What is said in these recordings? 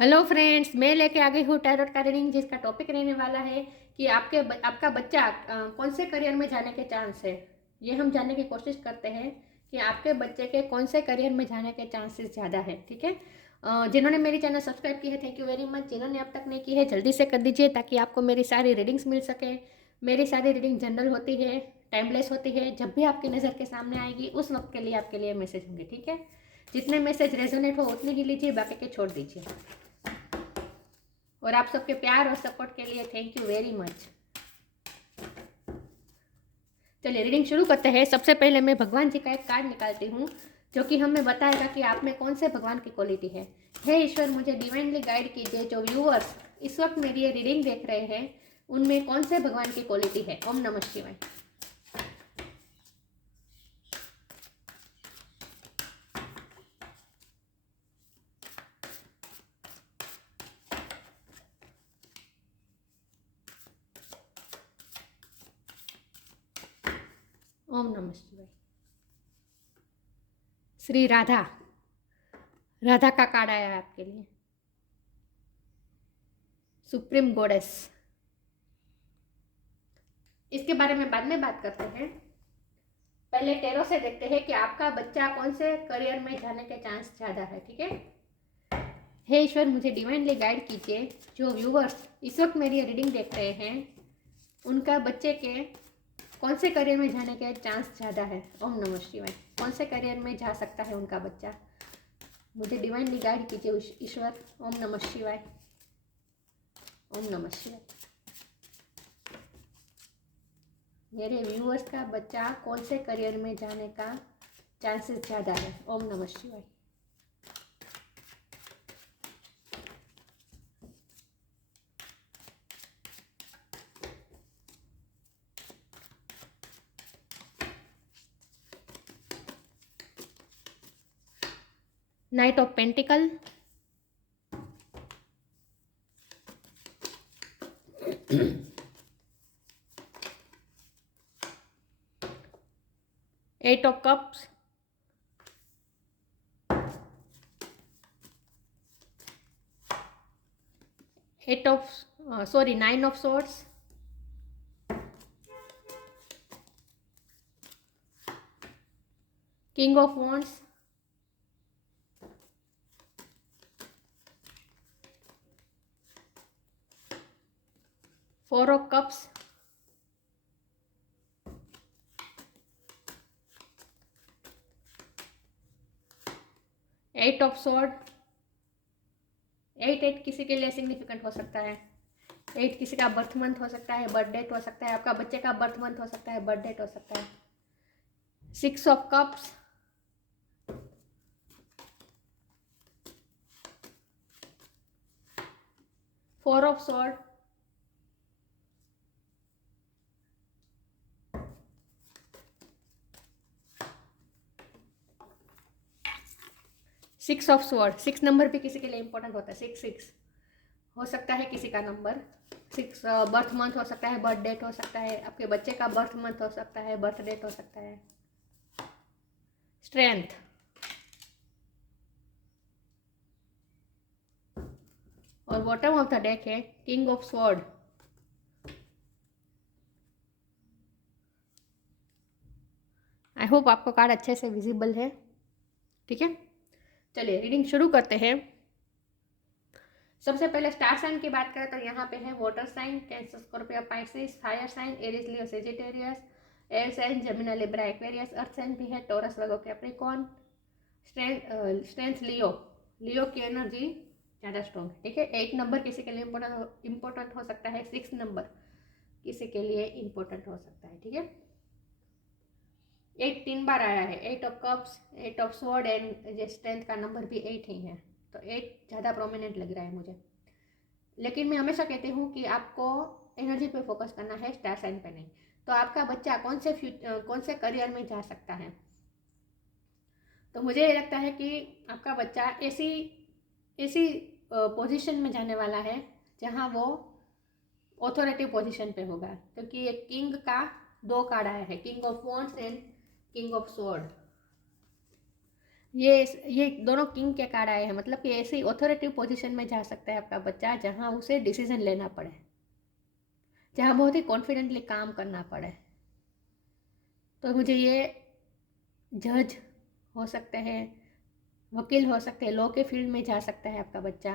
Hello friends, मैं लेके आ गई हूँ टैरोट का रीडिंग, जिसका टॉपिक रहने वाला है कि आपका बच्चा कौन से करियर में जाने के चांस है। ये हम जानने की कोशिश करते हैं कि आपके बच्चे के कौन से करियर में जाने के चांसेस ज़्यादा है। ठीक है। जिन्होंने मेरी चैनल सब्सक्राइब की है, थैंक यू वेरी मच। जिन्होंने अब तक नहीं की है, जल्दी से कर दीजिए ताकि आपको मेरी सारी रीडिंग्स मिल सके। मेरी सारी रीडिंग जनरल होती है, टाइमलेस होती है। जब भी आपकी नज़र के सामने आएगी उस वक्त के लिए आपके लिए मैसेज होंगे। ठीक है। जितने मैसेज रेजोनेट हो उतने ही लीजिए, बाकी के छोड़ दीजिए। और आप सबके प्यार और सपोर्ट के लिए थैंक यू वेरी मच। चलिए रीडिंग शुरू करते हैं। सबसे पहले मैं भगवान जी का एक कार्ड निकालती हूँ जो कि हमें बताएगा कि आप में कौन से भगवान की क्वालिटी है। हे ईश्वर, मुझे डिवाइनली गाइड कीजिए। जो व्यूअर्स इस वक्त मेरी ये रीडिंग देख रहे हैं उनमें कौन से भगवान की क्वालिटी है। ओम नमः शिवाय। ओम नमः शिवाय। श्री राधा, राधा का कार्ड आया है आपके लिए। Supreme goddess. इसके बारे में बाद में बात करते हैं। पहले टेरो से देखते हैं कि आपका बच्चा कौन से करियर में जाने के चांस ज़्यादा है। ठीक है। हे ईश्वर, मुझे डिवाइनली गाइड कीजिए। जो व्यूवर्स इस वक्त मेरी रीडिंग देख रहे हैं उनका बच्चे के कौन से करियर में जाने के चांस ज़्यादा है। ओम नमः शिवाय। कौन से करियर में जा सकता है उनका बच्चा, मुझे डिवाइनली गाइड कीजिए ईश्वर। ओम नमः शिवाय। ओम नमः शिवाय। मेरे व्यूअर्स का बच्चा कौन से करियर में जाने का चांसेस ज़्यादा है। ओम नमः शिवाय। Knight of pentacle, eight of cups, nine of swords, king of wands, four of cups, eight of sword। Eight किसी के लिए सिग्निफिकेंट हो सकता है। एट किसी का बर्थ मंथ हो सकता है, बर्थ डेट हो सकता है, आपका बच्चे का बर्थ मंथ हो सकता है, बर्थ डेट हो सकता है। Six of cups, four of sword, six of sword. Six number भी किसी के लिए इंपॉर्टेंट होता है। सिक्स सिक्स हो सकता है किसी का नंबर। सिक्स बर्थ मंथ हो सकता है, बर्थ डेट हो सकता है, आपके बच्चे का बर्थ मंथ हो सकता है, बर्थ डेट हो सकता है। स्ट्रेंथ, और बॉटम ऑफ द डेक है king of sword. I hope आपको कार्ड अच्छे से विजिबल है। ठीक है। चलिए रीडिंग शुरू करते हैं। सबसे पहले स्टार साइन की बात करें तो यहाँ पे है water sign, Cancer, Scorpio, Pisces, fire sign, Aries, Leo, Sagittarius, air sign, Gemini, Libra, Aquarius, earth sign भी है, Taurus, Virgo, Capricorn. Strength Leo, Leo की एनर्जी ज़्यादा स्ट्रॉन्ग है। ठीक है। एट नंबर किसी के लिए इंपॉर्टेंट हो सकता है, सिक्स नंबर किसी के लिए इंपॉर्टेंट हो सकता है। ठीक है। एट तीन बार आया है, eight of cups, eight of sword and strength का नंबर भी एट ही है, तो एट ज़्यादा प्रोमिनेंट लग रहा है मुझे। लेकिन मैं हमेशा कहती हूँ कि आपको एनर्जी पे फोकस करना है, स्टार साइन पे नहीं। तो आपका बच्चा कौन से करियर में जा सकता है, तो मुझे ये लगता है कि आपका बच्चा ऐसी ऐसी पोजीशन में जाने वाला है जहाँ वो ऑथोरिटी पोजीशन पे होगा, क्योंकि ये किंग का दो कार्ड आया है, king of wands and king of sword. ये दोनों किंग के कार्ड आए हैं, मतलब कि ऐसी ऑथोरिटिव पोजीशन में जा सकता है आपका बच्चा जहां उसे डिसीजन लेना पड़े, जहां बहुत ही कॉन्फिडेंटली काम करना पड़े। तो मुझे ये जज हो सकते हैं, वकील हो सकते हैं, लॉ के फील्ड में जा सकता है आपका बच्चा,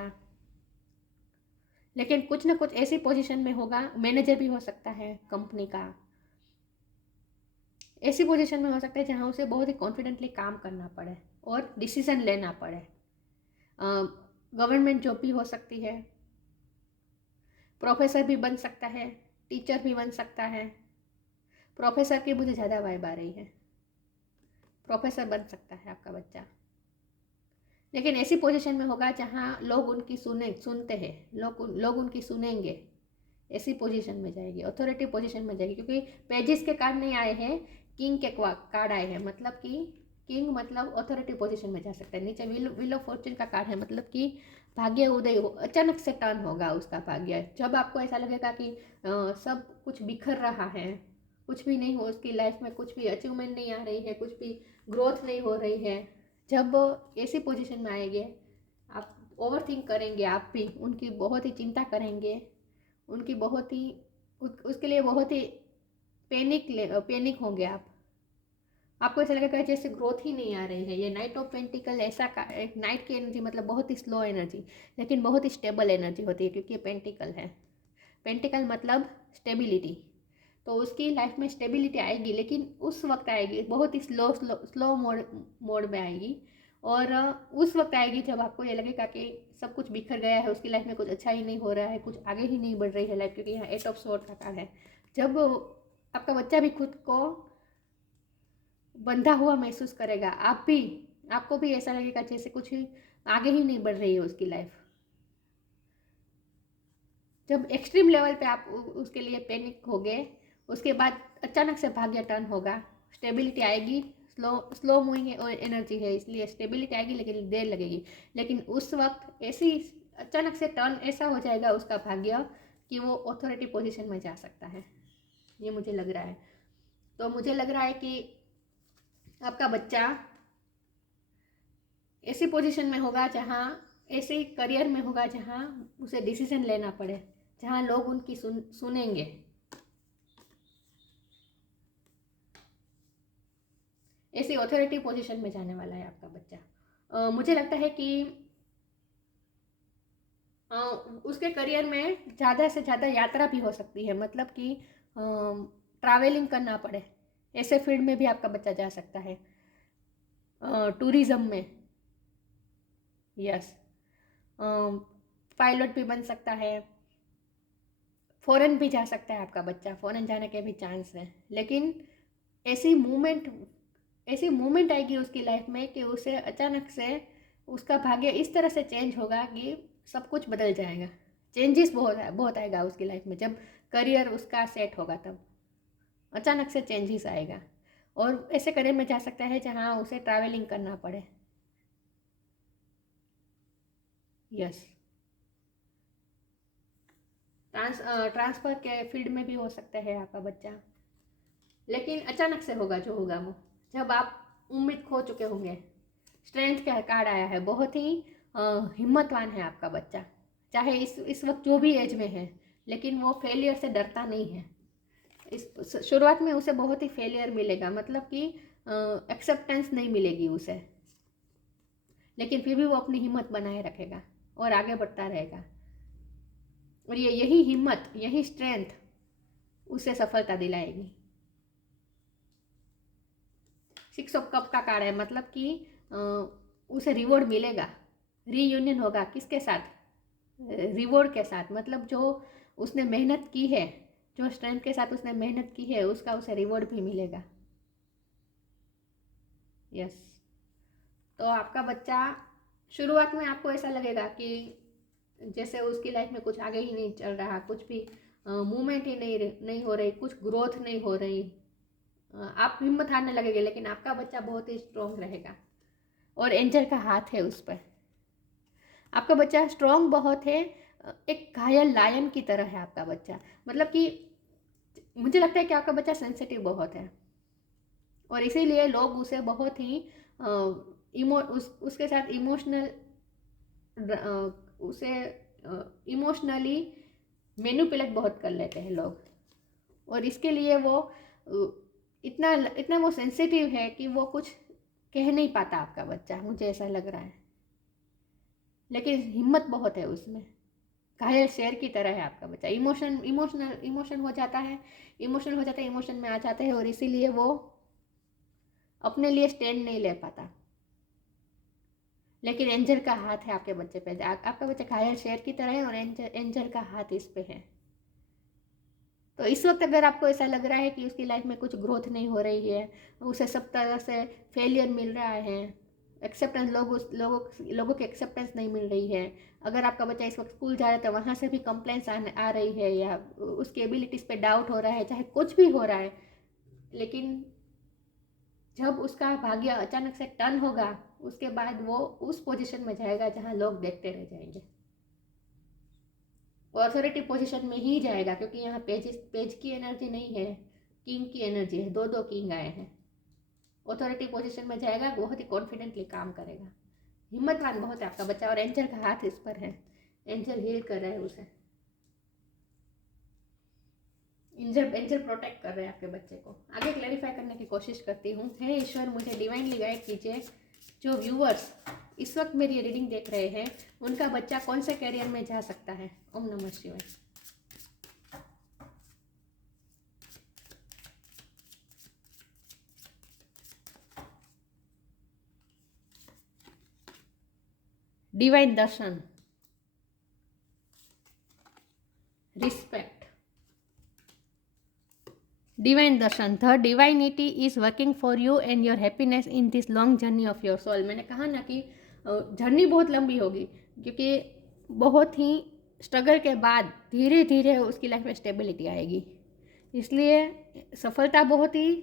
लेकिन कुछ ना कुछ ऐसी पोजीशन में होगा, मैनेजर भी हो सकता है कंपनी का, ऐसी पोजीशन में हो सकता है जहां उसे बहुत ही कॉन्फिडेंटली काम करना पड़े और डिसीजन लेना पड़े। गवर्नमेंट जॉब भी हो सकती है, प्रोफेसर भी बन सकता है, टीचर भी बन सकता है। प्रोफेसर की मुझे ज़्यादा वाइब आ रही है, प्रोफेसर बन सकता है आपका बच्चा, लेकिन ऐसी पोजीशन में होगा जहां लोग उनकी सुनते हैं, लोग उनकी सुनेंगे। ऐसी पोजीशन में जाएगी, ऑथोरिटी पोजीशन में जाएगी, क्योंकि पेजेस के कार्ड नहीं आए हैं, किंग के कार्ड आए हैं, मतलब कि किंग मतलब ऑथोरिटी पोजीशन में जा सकता है। नीचे व्हील ऑफ फॉर्च्यून का कार्ड है, मतलब कि भाग्य उदय हो, अचानक से टर्न होगा उसका भाग्य। जब आपको ऐसा लगेगा कि सब कुछ बिखर रहा है, कुछ भी नहीं हो उसकी लाइफ में, कुछ भी अचीवमेंट नहीं आ रही है, कुछ भी ग्रोथ नहीं हो रही है, जब ऐसी पोजीशन में आएंगे आप ओवर थिंक करेंगे, आप भी उनकी बहुत ही चिंता करेंगे, उनकी बहुत ही उसके लिए बहुत ही पैनिक होंगे आप। आपको ऐसा लगेगा जैसे ग्रोथ ही नहीं आ रही है। ये नाइट ऑफ पेंटिकल ऐसा का एक नाइट की एनर्जी, मतलब बहुत ही स्लो एनर्जी, लेकिन बहुत ही स्टेबल एनर्जी होती है, क्योंकि ये पेंटिकल है। पेंटिकल मतलब स्टेबिलिटी, तो उसकी लाइफ में स्टेबिलिटी आएगी, लेकिन उस वक्त आएगी बहुत ही स्लो मोड में आएगी। और उस वक्त आएगी जब आपको ये लगेगा कि सब कुछ बिखर गया है, उसकी लाइफ में कुछ अच्छा ही नहीं हो रहा है, कुछ आगे ही नहीं बढ़ रही है लाइफ, क्योंकि यहाँ 8 ऑफ स्वॉर्ड का कार्ड है। जब आपका बच्चा भी खुद को बंधा हुआ महसूस करेगा, आपको भी ऐसा लगेगा जैसे कुछ आगे ही नहीं बढ़ रही है उसकी लाइफ। जब एक्सट्रीम लेवल पे आप उसके लिए पैनिक हो गए, उसके बाद अचानक से भाग्य टर्न होगा, स्टेबिलिटी आएगी। स्लो मूविंग एनर्जी है, इसलिए स्टेबिलिटी आएगी, लेकिन देर लगेगी। लेकिन उस वक्त ऐसी अचानक से टर्न ऐसा हो जाएगा उसका भाग्य कि वो ऑथोरिटी पोजीशन में जा सकता है, ये मुझे लग रहा है। तो मुझे लग रहा है कि आपका बच्चा ऐसी पोजीशन में होगा जहाँ, ऐसे करियर में होगा जहाँ उसे डिसीजन लेना पड़े, जहाँ लोग उनकी सुनेंगे। ऐसी ऑथोरिटी पोजीशन में जाने वाला है आपका बच्चा। मुझे लगता है कि उसके करियर में ज़्यादा से ज़्यादा यात्रा भी हो सकती है, मतलब कि ट्रैवलिंग करना पड़े, ऐसे फील्ड में भी आपका बच्चा जा सकता है। टूरिज्म में, यस, पायलट भी बन सकता है, फॉरेन भी जा सकता है आपका बच्चा, फॉरेन जाने के भी चांस है। लेकिन ऐसी मूवमेंट आएगी उसकी लाइफ में कि उसे अचानक से उसका भाग्य इस तरह से चेंज होगा कि सब कुछ बदल जाएगा। चेंजेस बहुत आएगा उसकी लाइफ में, जब करियर उसका सेट होगा तब अचानक से चेंजेस आएगा। और ऐसे करियर में जा सकता है जहाँ उसे ट्रैवलिंग करना पड़े, यस। ट्रांसफ़र के फील्ड में भी हो सकता है आपका बच्चा, लेकिन अचानक से होगा जो होगा वो, जब आप उम्मीद खो चुके होंगे। स्ट्रेंथ का कार्ड आया है, बहुत ही हिम्मतवान है आपका बच्चा, चाहे इस वक्त जो भी एज में है, लेकिन वो फेलियर से डरता नहीं है। इस शुरुआत में उसे बहुत ही फेलियर मिलेगा, मतलब कि एक्सेप्टेंस नहीं मिलेगी उसे, लेकिन फिर भी वो अपनी हिम्मत बनाए रखेगा और आगे बढ़ता रहेगा। और यही हिम्मत, यही स्ट्रेंथ उसे सफलता दिलाएगी। 6 ऑफ कप का कार्ड है, मतलब कि उसे रिवॉर्ड मिलेगा, रीयूनियन होगा किसके साथ, रिवॉर्ड के साथ, मतलब जो उसने मेहनत की है, जो स्ट्रेंथ के साथ उसने मेहनत की है, उसका उसे रिवॉर्ड भी मिलेगा, यस। तो आपका बच्चा, शुरुआत में आपको ऐसा लगेगा कि जैसे उसकी लाइफ में कुछ आगे ही नहीं चल रहा, कुछ भी मूवमेंट ही नहीं हो रही, कुछ ग्रोथ नहीं हो रही, आप हिम्मत हारने लगेंगे। लेकिन आपका बच्चा बहुत ही स्ट्रॉन्ग रहेगा और एंजल का हाथ है उस पर। आपका बच्चा स्ट्रॉन्ग बहुत है, एक घायल लायन की तरह है आपका बच्चा, मतलब कि मुझे लगता है कि आपका बच्चा सेंसिटिव बहुत है, और इसीलिए लोग उसे बहुत ही उसके साथ उसे इमोशनली मैनिपुलेट बहुत कर लेते हैं लोग, और इसके लिए वो इतना इतना वो सेंसिटिव है कि वो कुछ कह नहीं पाता आपका बच्चा, मुझे ऐसा लग रहा है। लेकिन हिम्मत बहुत है उसमें, घायल शेर की तरह है आपका बच्चा। इमोशन हो जाता है, इमोशन में आ जाते हैं, और इसीलिए वो अपने लिए स्टैंड नहीं ले पाता। लेकिन एंजल का हाथ है आपके बच्चे पे, आपका बच्चा घायल शेर की तरह है और एंजल का हाथ इस पे है। तो इस वक्त अगर आपको ऐसा लग रहा है कि उसकी लाइफ में कुछ ग्रोथ नहीं हो रही है, उसे सब तरह से फेलियर मिल रहा है, एक्सेप्टेंस लोगों की एक्सेप्टेंस नहीं मिल रही है, अगर आपका बच्चा इस वक्त स्कूल जा रहा है तो वहाँ से भी कंप्लेंट्स आ रही है, या उसकी एबिलिटीज़ पे डाउट हो रहा है, चाहे कुछ भी हो रहा है, लेकिन जब उसका भाग्य अचानक से टर्न होगा, उसके बाद वो उस पोजीशन में जाएगा जहाँ लोग देखते रह जाएंगे। वो अथॉरिटी पोजीशन में ही जाएगा, क्योंकि यहाँ पेज की एनर्जी नहीं है, किंग की एनर्जी है। दो किंग आए हैं। अथॉरिटी पोजीशन में जाएगा, बहुत ही कॉन्फिडेंटली काम करेगा। हिम्मतवान बहुत है आपका बच्चा, और एंजल का हाथ इस पर है, एंजल हील कर रहा है उसे, एंजल प्रोटेक्ट कर रहे हैं आपके बच्चे को। आगे क्लैरिफाई करने की कोशिश करती हूँ। हे ईश्वर, मुझे डिवाइनली गाइड कीजिए, जो व्यूअर्स इस वक्त मेरी रीडिंग देख रहे हैं, उनका बच्चा कौन से करियर में जा सकता है। ओम नमः शिवाय। Divine darshan, respect, divine darshan. The divinity is working for you and your happiness in this long journey of your soul. मैंने कहा ना कि जर्नी बहुत लंबी होगी, क्योंकि बहुत ही स्ट्रगल के बाद धीरे धीरे उसकी लाइफ में स्टेबिलिटी आएगी, इसलिए सफलता बहुत ही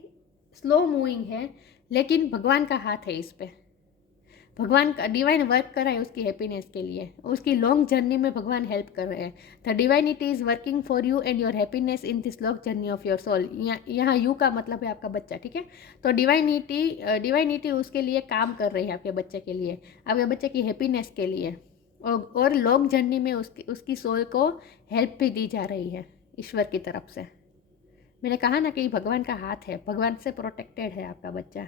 स्लो मूविंग है, लेकिन भगवान का हाथ है इस पर। भगवान का डिवाइन वर्क कर रहा है उसकी हैप्पीनेस के लिए, उसकी लॉन्ग जर्नी में भगवान हेल्प कर रहे हैं। The divinity is working for you and your happiness in this long journey of your soul. यहाँ यू का मतलब है आपका बच्चा, ठीक है। तो डिवाइनिटी उसके लिए काम कर रही है, आपके बच्चे के लिए, आपके बच्चे की हैप्पीनेस के लिए, और लॉन्ग जर्नी में उसकी सोल को हेल्प भी दी जा रही है ईश्वर की तरफ से। मैंने कहा ना कि भगवान का हाथ है, भगवान से प्रोटेक्टेड है आपका बच्चा।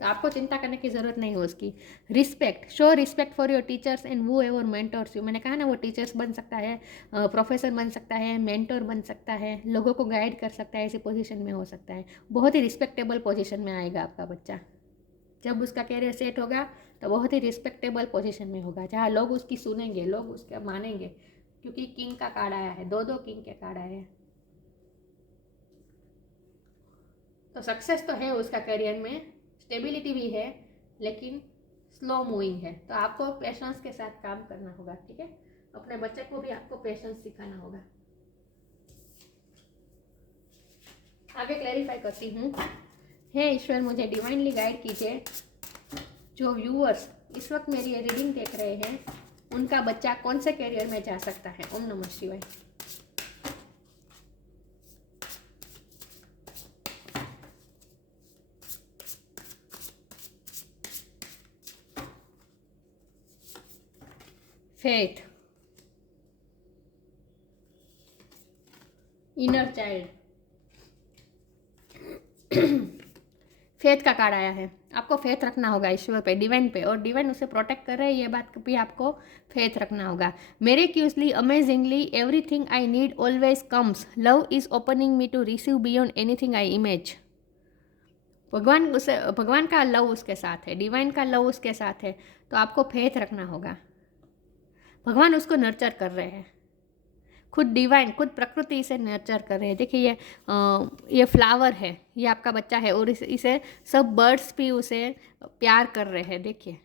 तो आपको चिंता करने की ज़रूरत नहीं है उसकी। Respect, show respect for your teachers and वो एवर मेंटोर्स यू। मैंने कहा ना, वो टीचर्स बन सकता है, प्रोफेसर बन सकता है, मेंटोर बन सकता है, लोगों को गाइड कर सकता है, ऐसी पोजीशन में हो सकता है। बहुत ही रिस्पेक्टेबल पोजीशन में आएगा आपका बच्चा। जब उसका कैरियर सेट होगा तो बहुत ही रिस्पेक्टेबल पोजीशन में होगा, जहाँ लोग उसकी सुनेंगे, लोग उसका मानेंगे, क्योंकि किंग का कार्ड आया है, दो किंग के कार्ड आए हैं। तो सक्सेस तो है उसका करियर में, स्टेबिलिटी भी है, लेकिन स्लो मूविंग है। तो आपको पेशेंस के साथ काम करना होगा, ठीक है। अपने बच्चे को भी आपको पेशेंस सिखाना होगा। आगे क्लैरिफाई करती हूँ। हे ईश्वर, मुझे डिवाइनली गाइड कीजिए, जो व्यूअर्स इस वक्त मेरी रीडिंग देख रहे हैं, उनका बच्चा कौन से करियर में जा सकता है। ओम नमः शिवाय। फेथ, इनर चाइल्ड, फेथ का कार्ड आया है। आपको फेथ रखना होगा ईश्वर पे, डिवाइन पे, और डिवाइन उसे प्रोटेक्ट कर रहे हैं, ये बात भी आपको फेथ रखना होगा। Miraculously, amazingly, everything I need always comes, love is opening me to receive beyond anything I image. भगवान का लव उसके साथ है, डिवाइन का लव उसके साथ है, तो आपको फेथ रखना होगा। भगवान उसको नर्चर कर रहे हैं, खुद डिवाइन, खुद प्रकृति इसे नर्चर कर रहे हैं। देखिए ये फ्लावर है, ये आपका बच्चा है, और इसे सब बर्ड्स भी उसे प्यार कर रहे हैं। देखिए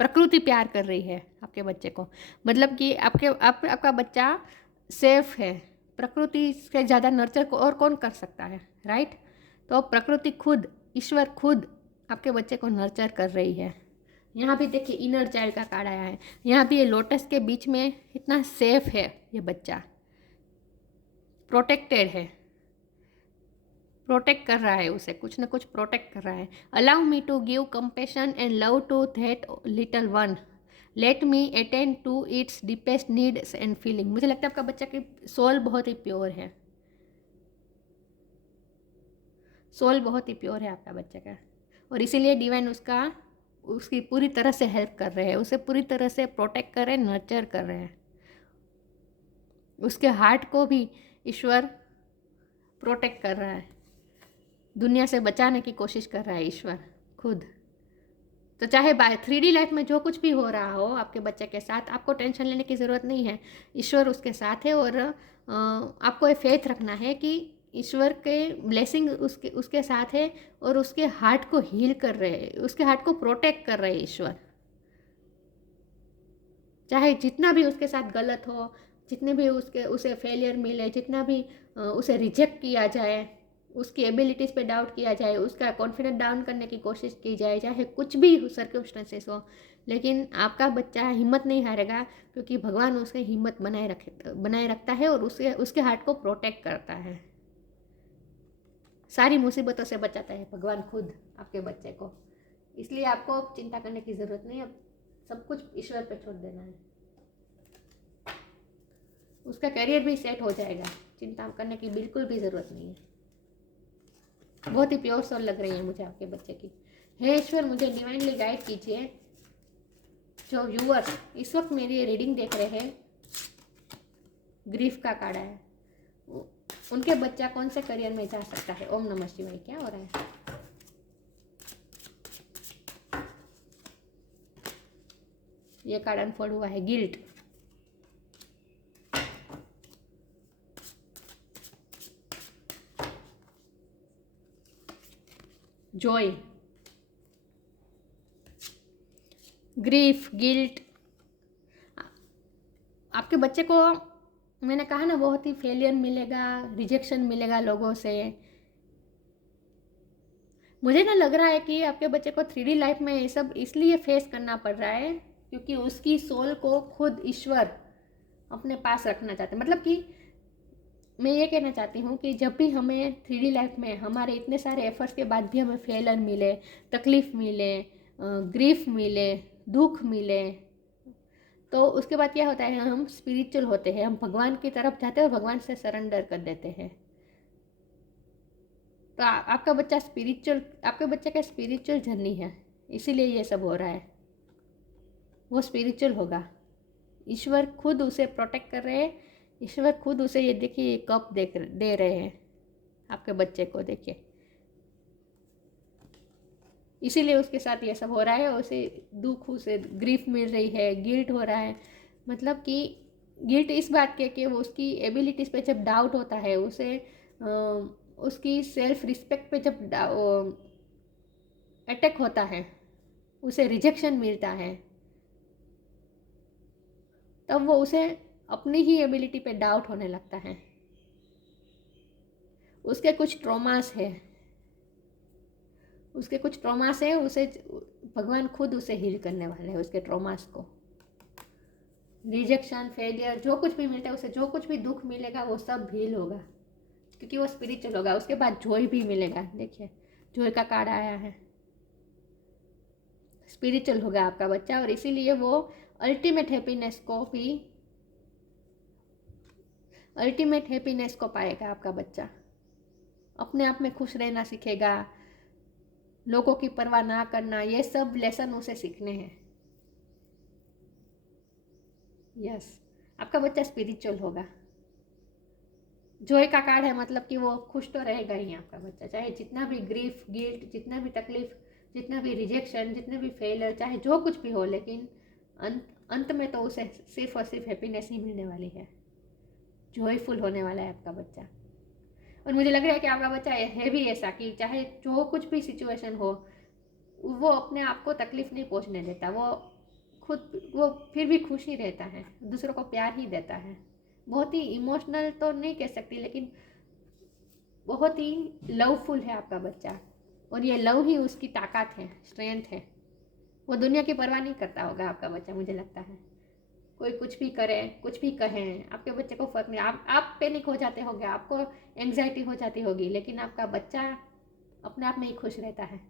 प्रकृति प्यार कर रही है आपके बच्चे को, मतलब कि आपका बच्चा सेफ है। प्रकृति से ज़्यादा नर्चर को और कौन कर सकता है, राइट। तो प्रकृति खुद, ईश्वर खुद आपके बच्चे को नर्चर कर रही है। यहाँ भी देखिए इनर चाइल्ड का कार्ड आया है, यहाँ भी ये लोटस के बीच में इतना सेफ है, ये बच्चा प्रोटेक्टेड है, प्रोटेक्ट कर रहा है उसे, कुछ ना कुछ प्रोटेक्ट कर रहा है। Allow me to give compassion and love to that little one, let me attend to its deepest needs and feeling. मुझे लगता है आपका बच्चा की सोल बहुत ही प्योर है, सोल बहुत ही प्योर है आपका बच्चा का, और इसीलिए डिवाइन उसकी पूरी तरह से हेल्प कर रहे हैं, उसे पूरी तरह से प्रोटेक्ट कर रहे हैं, नर्चर कर रहे हैं। उसके हार्ट को भी ईश्वर प्रोटेक्ट कर रहा है, दुनिया से बचाने की कोशिश कर रहा है ईश्वर खुद। तो चाहे 3D लाइफ में जो कुछ भी हो रहा हो आपके बच्चे के साथ, आपको टेंशन लेने की ज़रूरत नहीं है, ईश्वर उसके साथ है। और आपको ये फेथ रखना है कि ईश्वर के ब्लेसिंग उसके साथ है, और उसके हार्ट को हील कर रहे हैं, उसके हार्ट को प्रोटेक्ट कर रहे हैं ईश्वर। चाहे जितना भी उसके साथ गलत हो, जितने भी उसे फेलियर मिले, जितना भी उसे रिजेक्ट किया जाए, उसकी एबिलिटीज़ पे डाउट किया जाए, उसका कॉन्फिडेंस डाउन करने की कोशिश की जाए, चाहे कुछ भी सर्कमस्टेंसेस हो, लेकिन आपका बच्चा हिम्मत नहीं हारेगा, क्योंकि भगवान उसके हिम्मत बनाए रखता है, और उसके हार्ट को प्रोटेक्ट करता है, सारी मुसीबतों से बचाता है भगवान खुद आपके बच्चे को। इसलिए आपको चिंता करने की ज़रूरत नहीं, अब सब कुछ ईश्वर पे छोड़ देना है। उसका करियर भी सेट हो जाएगा, चिंता करने की बिल्कुल भी ज़रूरत नहीं है। बहुत ही प्योर सोल लग रही है मुझे आपके बच्चे की। हे ईश्वर, मुझे डिवाइनली गाइड कीजिए। जो व्यूअर इस वक्त मेरी रीडिंग देख रहे हैं, ग्रीफ का कार्ड है, उनके बच्चा कौन से करियर में जा सकता है। ओम नमः शिवाय। क्या हो रहा है? ये कार्ड अनफोल्ड हुआ है, गिल्ट। Joy, grief, guilt. आपके बच्चे को मैंने कहा ना, बहुत ही फेलियर मिलेगा, रिजेक्शन मिलेगा लोगों से। मुझे ना लग रहा है कि आपके बच्चे को 3D लाइफ में ये सब इसलिए फेस करना पड़ रहा है क्योंकि उसकी सोल को खुद ईश्वर अपने पास रखना चाहते हैं। मतलब कि मैं ये कहना चाहती हूँ कि जब भी हमें 3D लाइफ में हमारे इतने सारे एफर्ट्स के बाद भी हमें फेलियर मिले, तकलीफ़ मिले, ग्रीफ मिले, दुख मिले, तो उसके बाद क्या होता है, हम स्पिरिचुअल होते हैं, हम भगवान की तरफ जाते हैं और भगवान से सरेंडर कर देते हैं। तो आपका बच्चा आपके बच्चे का स्पिरिचुअल जर्नी है, इसीलिए ये सब हो रहा है। वो स्पिरिचुअल होगा, ईश्वर खुद उसे प्रोटेक्ट कर रहे हैं, ईश्वर खुद उसे ये देखिए कप दे रहे हैं आपके बच्चे को, देखिए। इसीलिए उसके साथ ये सब हो रहा है, उसे दुख, उसे ग्रीफ मिल रही है, गिल्ट हो रहा है। मतलब कि गिल्ट इस बात के कि वो उसकी एबिलिटीज़ पे जब डाउट होता है, उसे उसकी सेल्फ रिस्पेक्ट पे जब अटैक होता है, उसे रिजेक्शन मिलता है, तब वो उसे अपनी ही एबिलिटी पे डाउट होने लगता है। उसके कुछ ट्रॉमास है, उसे भगवान खुद उसे हील करने वाले हैं, उसके ट्रॉमास को। रिजेक्शन, फेलियर, जो कुछ भी मिलता है उसे, जो कुछ भी दुख मिलेगा वो सब हील होगा, क्योंकि वो स्पिरिचुअल होगा। उसके बाद जॉय भी मिलेगा, देखिए जॉय का कार्ड आया है। स्पिरिचुअल होगा आपका बच्चा, और इसीलिए वो अल्टीमेट हैप्पीनेस को पाएगा आपका बच्चा। अपने आप में खुश रहना सीखेगा, लोगों की परवाह ना करना, ये सब लेसन उसे सीखने हैं। यस, आपका बच्चा स्पिरिचुअल होगा। जॉय का कार्ड है, मतलब कि वो खुश तो रहेगा ही आपका बच्चा, चाहे जितना भी ग्रीफ, गिल्ट, जितना भी तकलीफ, जितना भी रिजेक्शन, जितने भी फेलियर, चाहे जो कुछ भी हो, लेकिन अंत में तो उसे सिर्फ और सिर्फ हैप्पीनेस ही मिलने वाली है। जॉयफुल होने वाला है आपका बच्चा। और मुझे लग रहा है कि आपका बच्चा है भी ऐसा कि चाहे जो कुछ भी सिचुएशन हो, वो अपने आप को तकलीफ नहीं पहुंचने देता, वो फिर भी खुश ही रहता है, दूसरों को प्यार ही देता है। बहुत ही इमोशनल तो नहीं कह सकती, लेकिन बहुत ही लवफुल है आपका बच्चा, और ये लव ही उसकी ताकत है, स्ट्रेंथ है। वो दुनिया की परवाह नहीं करता होगा आपका बच्चा, मुझे लगता है। कोई कुछ भी करे, कुछ भी कहें, आपके बच्चे को फ़र्क नहीं। आप पैनिक हो जाते होंगे, आपको एंग्जाइटी हो जाती होगी, लेकिन आपका बच्चा अपने आप में ही खुश रहता है।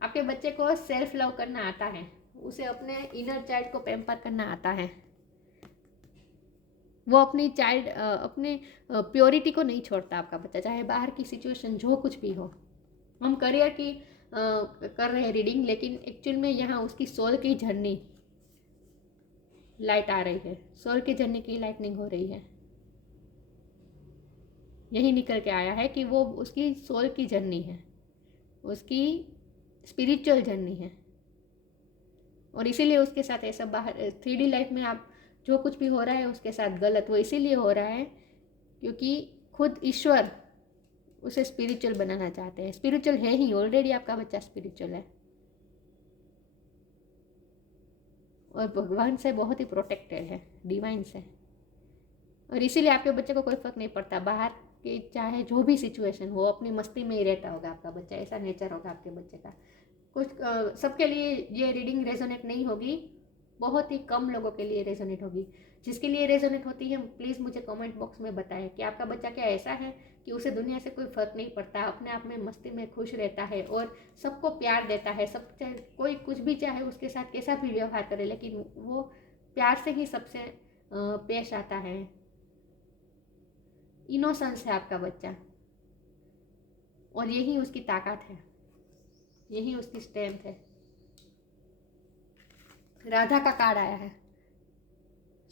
आपके बच्चे को सेल्फ लव करना आता है, उसे अपने इनर चाइल्ड को पैम्पर करना आता है। वो अपने प्योरिटी को नहीं छोड़ता आपका बच्चा, चाहे बाहर की सिचुएशन जो कुछ भी हो। हम करियर की कर रहे हैं रीडिंग, लेकिन एक्चुअल में यहाँ उसकी सोल की जर्नी लाइट आ रही है, सोल की जर्नी की लाइटनिंग हो रही है। यही निकल के आया है कि वो उसकी सोल की जर्नी है, उसकी स्पिरिचुअल जर्नी है, और इसीलिए उसके साथ ऐसा बाहर 3D लाइफ में आप जो कुछ भी हो रहा है उसके साथ गलत, वो इसीलिए हो रहा है क्योंकि खुद ईश्वर उसे स्पिरिचुअल बनाना चाहते हैं। स्पिरिचुअल है ही, ऑलरेडी आपका बच्चा स्पिरिचुअल है और भगवान से बहुत ही प्रोटेक्टेड है, डिवाइन से। और इसीलिए आपके बच्चे को कोई फर्क नहीं पड़ता बाहर की, चाहे जो भी सिचुएशन हो, अपनी मस्ती में ही रहता होगा आपका बच्चा। ऐसा नेचर होगा आपके बच्चे का। कुछ सबके लिए ये रीडिंग रेजोनेट नहीं होगी, बहुत ही कम लोगों के लिए रेजोनेट होगी। जिसके लिए रेजोनेट होती है प्लीज़ मुझे कमेंट बॉक्स में बताएं कि आपका बच्चा क्या ऐसा है कि उसे दुनिया से कोई फ़र्क नहीं पड़ता, अपने आप में मस्ती में खुश रहता है और सबको प्यार देता है। सब चाहे कोई कुछ भी चाहे उसके साथ कैसा भी व्यवहार करे, लेकिन वो प्यार से ही सबसे पेश आता है। इनोसेंस है आपका बच्चा, और यही उसकी ताकत है, यही उसकी स्ट्रेंथ है। राधा का कार्ड आया है,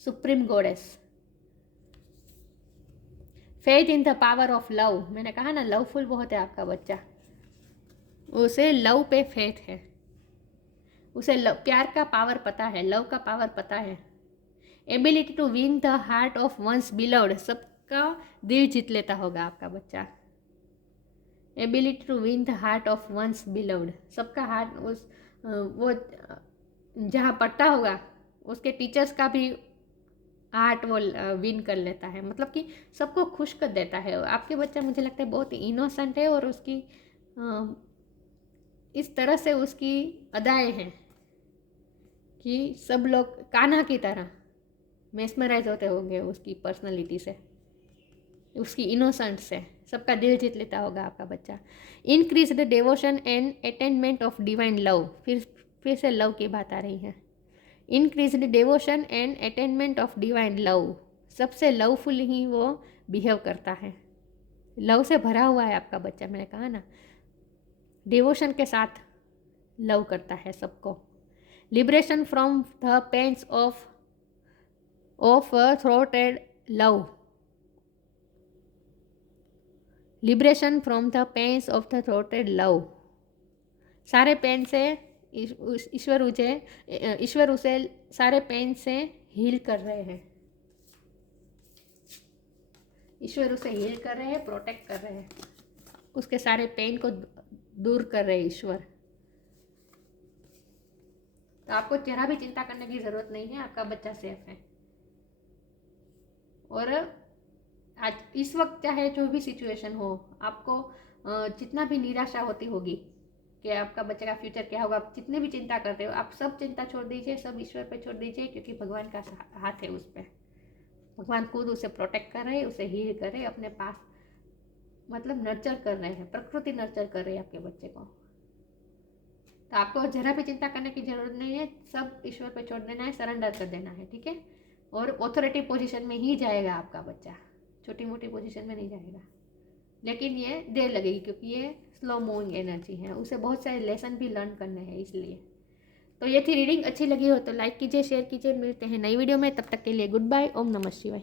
supreme goddess. Faith in the power of love. मैंने कहा ना, लवफुल बहुत है आपका बच्चा, उसे लव पे फेथ है, उसे प्यार का पावर पता है, लव का पावर पता है। Ability to win the heart of one's beloved. सबका दिल जीत लेता होगा आपका बच्चा। Ability to win the heart of one's beloved. सबका हार्ट वो जहाँ पढ़ता होगा उसके टीचर्स का भी हार्ट वो विन कर लेता है, मतलब कि सबको खुश कर देता है। आपके बच्चा मुझे लगता है बहुत इनोसेंट है, और उसकी इस तरह से उसकी अदाएं हैं कि सब लोग कान्हा की तरह मेस्मराइज होते होंगे उसकी पर्सनालिटी से, उसकी इनोसेंस से। सबका दिल जीत लेता होगा आपका बच्चा। Increase the devotion and attainment of divine love. फिर से लव की बात आ रही है। Increase the devotion and attainment of divine love. सबसे लवफुल ही वो बिहेव करता है, लव से भरा हुआ है आपका बच्चा। मैंने कहा ना, डिवोशन के साथ लव करता है सबको। Liberation from the pains of thwarted love. Liberation from the pains of the thwarted love. सारे पेन से ईश्वर उसे सारे पेन से हील कर रहे हैं। ईश्वर उसे हील कर रहे हैं, प्रोटेक्ट कर रहे हैं, उसके सारे पेन को दूर कर रहे हैं ईश्वर। तो आपको जरा भी चिंता करने की ज़रूरत नहीं है, आपका बच्चा सेफ है। और आज इस वक्त चाहे जो भी सिचुएशन हो, आपको जितना भी निराशा होती होगी कि आपका बच्चे का फ्यूचर क्या होगा, आप जितने भी चिंता करते हो, आप सब चिंता छोड़ दीजिए, सब ईश्वर पे छोड़ दीजिए, क्योंकि भगवान का हाथ है उस पर। भगवान खुद उसे प्रोटेक्ट कर रहे हैं, उसे हील कर रहे हैं, अपने पास मतलब नर्चर कर रहे हैं, प्रकृति नर्चर कर रही है आपके बच्चे को। तो आपको जरा भी चिंता करने की जरूरत नहीं है, सब ईश्वर पे छोड़ देना है, सरेंडर कर देना है, ठीक है। और ऑथोरिटी पोजीशन में ही जाएगा आपका बच्चा, छोटी मोटी पोजीशन में नहीं जाएगा। लेकिन ये देर लगेगी क्योंकि ये स्लो मूविंग एनर्जी है, उसे बहुत सारे लेसन भी लर्न करने हैं इसलिए। तो ये थी रीडिंग। अच्छी लगी हो तो लाइक कीजिए, शेयर कीजिए। मिलते हैं नई वीडियो में, तब तक के लिए गुड बाय। ओम नमः शिवाय।